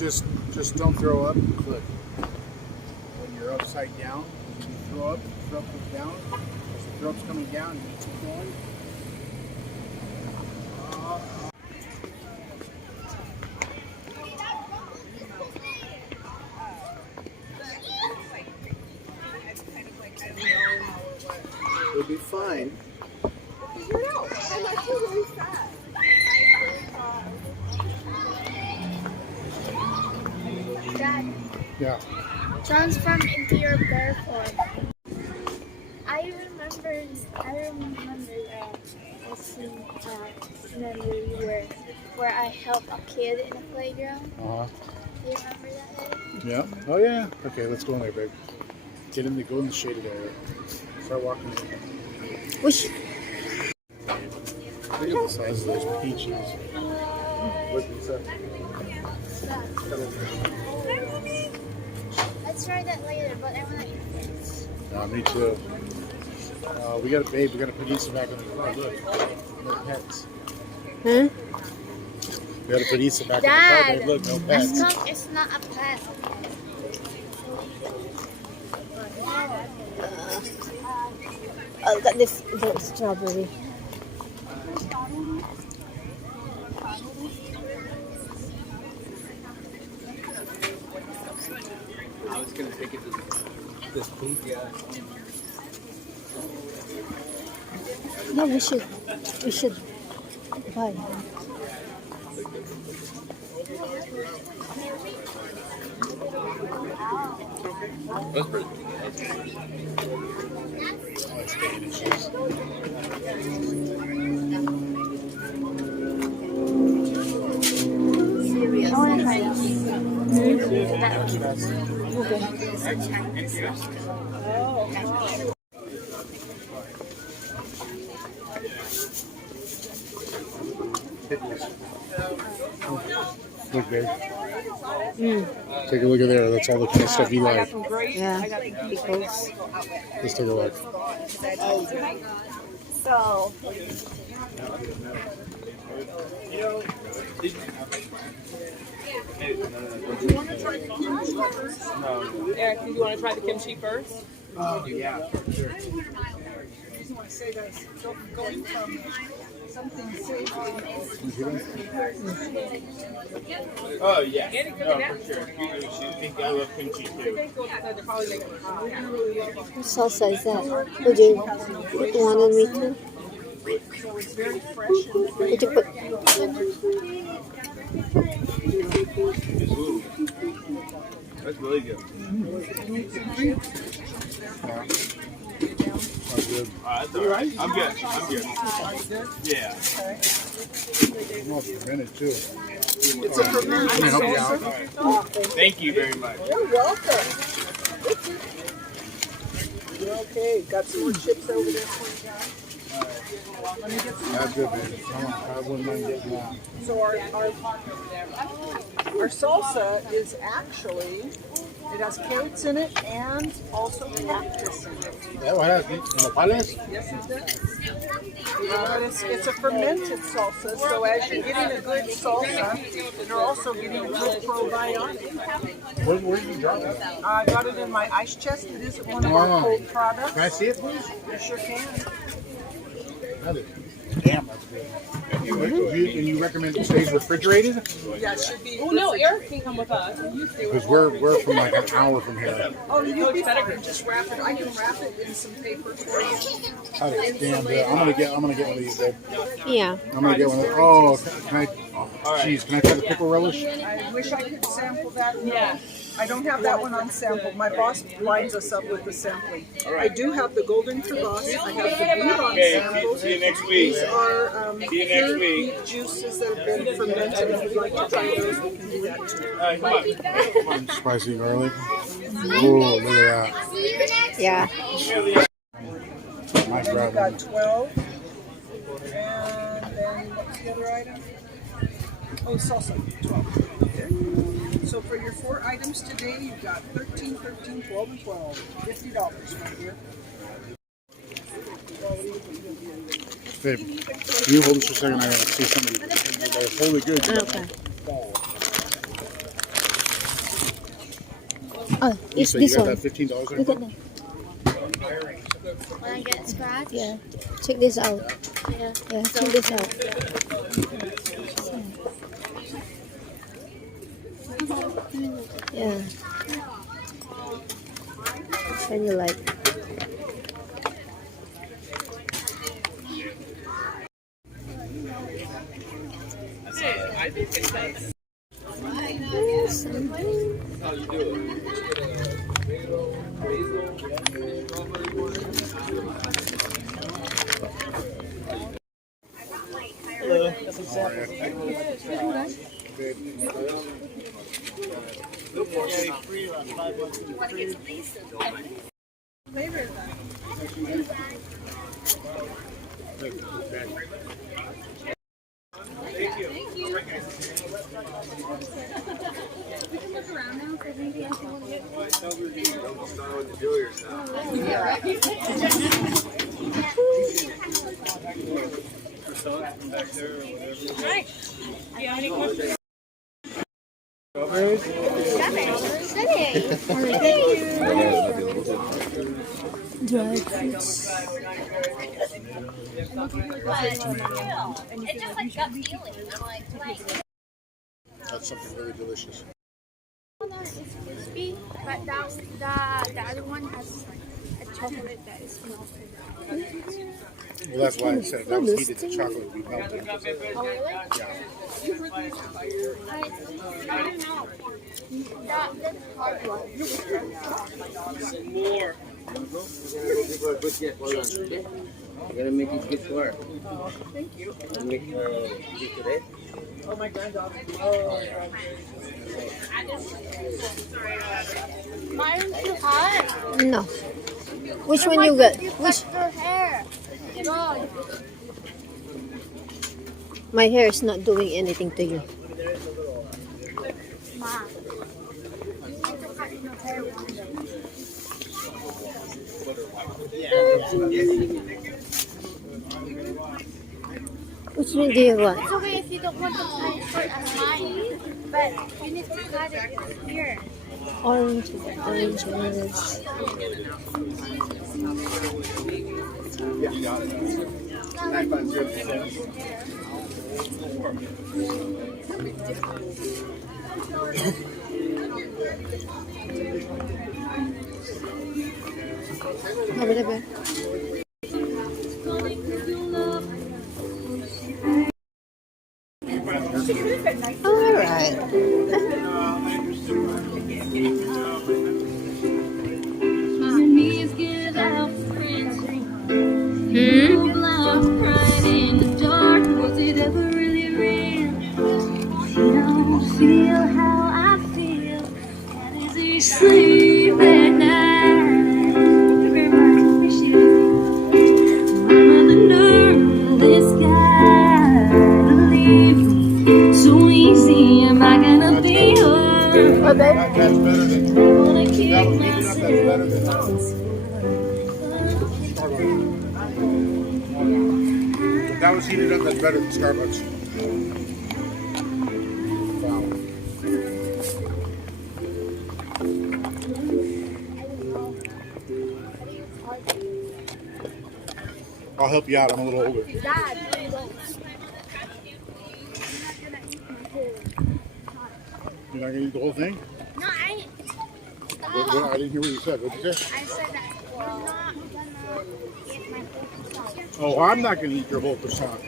just don't throw up. Click. When you're upside down, you throw up. Throw goes down. As the throat's coming down, you keep going. It'll be fine. Dad, Yeah. transform into your bear form. I remember a scene memory where I helped a kid in a playground. Uh huh. Do you remember that? Eddie? Yeah. Oh yeah. Okay, let's go in there, babe. Go in the shaded area. Start walking in. Whoosh. Look at the size of those peaches. Look at that. Let's try that later, but I want to eat this. Me too. We gotta put Issa back in the car. Look, no pets. Huh? We gotta put Issa back Dad, in the car, babe. Look, no pets. It's not a pet. Oh, look at this strawberry. I was gonna take it to this pink guy. No, we should buy. That's pretty. I want to try Look, babe. Take a look at there. That's all the kind of stuff you like. Yeah. Pickles. Let's take a look. So, Eric, do you want to try the kimchi first? Yeah. Sure. I want to say that going from something savory. Oh yeah. No, for sure. I think I love kimchi too. What salsa is that? Would you put one on me too? So it's very fresh. Would you put? Ooh. That's really good. That's all right. I'm good. Yeah. Almost fermented too. It's a fermented Can I help you salsa. out? Thank you very much. You're welcome. Okay, got some more chips over there for you guys. Let me get some. That's good, baby. Come on. I wouldn't mind getting that. So our salsa is actually, it has carrots in it and also cactus in it. Yeah, what has nopales? Yes, it does. It's a fermented salsa, so as you're getting a good salsa, you're also getting a good probiotic. Where did you drop it? I got it in my ice chest. It isn't one of our cold products. Can I see it, please? You sure can. That is, damn, that's good. And you recommend it stays refrigerated? Yeah, it should be. Oh no, Eric can come with us. Because we're from like an hour from here. Oh, you'll be fine. Just wrap it. I can wrap it in some paper for you. That is damn good. I'm gonna get one of these, babe. Yeah. I'm gonna get one of those. Oh, can I? Oh, geez, can I try the pickle relish? I wish I could sample that. No, Yeah. I don't have that one on sample. My boss lines us up with the sampling. I do have the golden kibas. I have the beet on sample. See you next week. These are See you next pure week. beet juices that have been fermented. If you'd like to try those, we can do that too. Come on. Spicy garlic. Oh, look at that. Yeah. Might And grab you got one. 12. And then what's the other item? Oh, salsa. 12. So for your 4 items today, you've got 13, 13, 12, and 12. $50 right here. Babe, you hold this for a second. I gotta see somebody. They're totally good. Okay. Oh, it's Lisa, you this got one. that $15 Look there? at that. When I get scratched. Yeah. Check this out. Yeah. Yeah, check this out. Yeah. And you like. Dry fruits. It's just like gut feeling. I'm like, That's something really delicious. it's crispy, but the other one has a chocolate that is melted. Well, that's why I said that was heated. The chocolate would be melted. Oh really? I don't know. That's hard one. I'm gonna make it good for her. Thank you. Make it today. Oh, my granddaughter. Mine's too hot. No. Which one you got? Which? Her hair. God. My hair is not doing anything to you. Ma. You need to cut your hair one day. Which one do you want? It's okay if you don't want to cut it short as mine, but you need to cut it here. Orange. Orange. Whatever. All right. Sleep at night. Mama, the nerve of this guy to leave me so easy. Am I gonna be her? That's better than Wanna keep that was heated up. That's myself. better than that was heated up. That's better than Starbucks. Wow. I'll help you out. I'm a little older. Dad, You're not gonna eat the whole thing? no, I ain't. I didn't hear what you said. What'd you say? I said that I'm not gonna eat my whole croissant. Oh, I'm not gonna eat your whole croissant.